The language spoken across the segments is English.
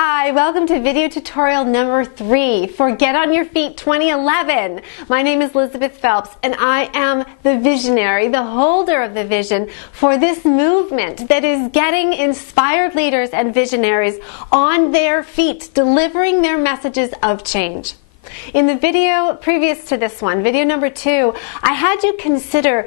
Hi, welcome to video tutorial number 3 for Get On Your Feet 2011. My name is Lizabeth Phelps and I am the visionary, the holder of the vision for this movement that is getting inspired leaders and visionaries on their feet, delivering their messages of change. In the video previous to this one, video number 2, I had you consider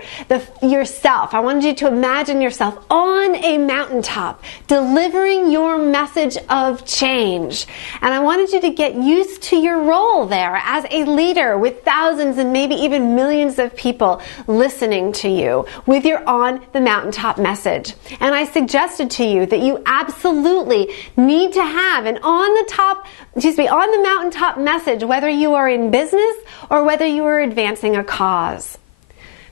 yourself. I wanted you to imagine yourself on a mountaintop, delivering your message of change. And I wanted you to get used to your role there as a leader with thousands and maybe even millions of people listening to you with your on the mountaintop message. And I suggested to you that you absolutely need to have an on the mountaintop message, whether you are in business or whether you are advancing a cause.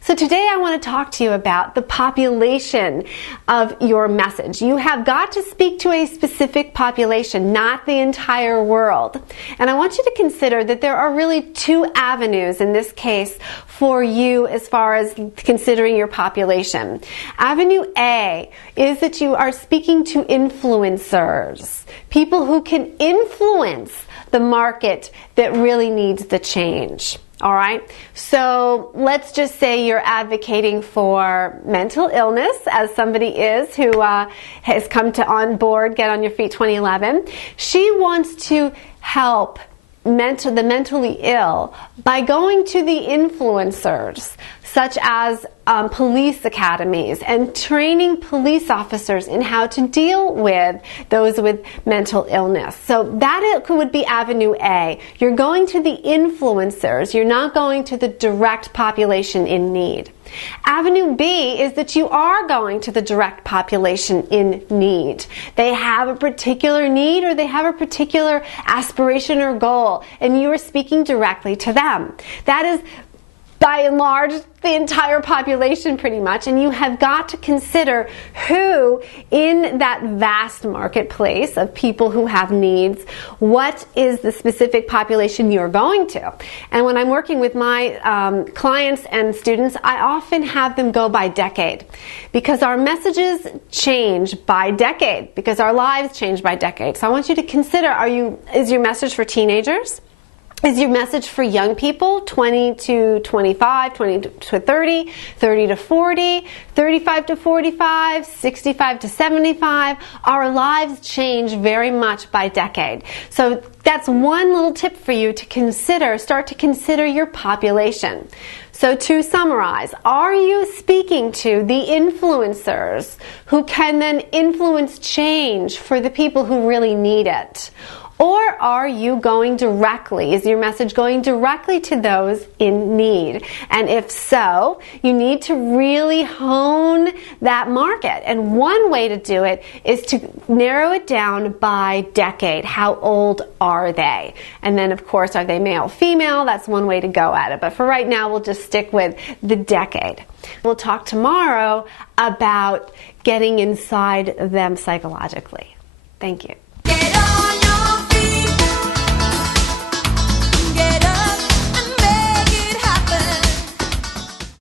So today I want to talk to you about the population of your message. You have got to speak to a specific population, not the entire world. And I want you to consider that there are really 2 avenues in this case for you as far as considering your population. Avenue A is that you are speaking to influencers, people who can influence the market that really needs the change. All right, so let's just say you're advocating for mental illness, as somebody is who has come to on board Get On Your Feet 2011. She wants to help the mentally ill by going to the influencers, such as police academies, and training police officers in how to deal with those with mental illness. So that would be Avenue A. You're going to the influencers. You're not going to the direct population in need. Avenue B is that you are going to the direct population in need. They have a particular need or they have a particular aspiration or goal, and you are speaking directly to them. That is, by and large, the entire population pretty much, and you have got to consider who in that vast marketplace of people who have needs, what is the specific population you're going to. And when I'm working with my clients and students, I often have them go by decade, because our messages change by decade, because our lives change by decade. So I want you to consider, is your message for teenagers? Is your message for young people, 20 to 25, 20 to 30, 30 to 40, 35 to 45, 65 to 75? Our lives change very much by decade. So that's one little tip for you to consider. Start to consider your population. So to summarize, are you speaking to the influencers who can then influence change for the people who really need it? Or are you going directly? Is your message going directly to those in need? And if so, you need to really hone that market. And one way to do it is to narrow it down by decade. How old are they? And then, of course, are they male, female? That's one way to go at it. But for right now, we'll just stick with the decade. We'll talk tomorrow about getting inside them psychologically. Thank you.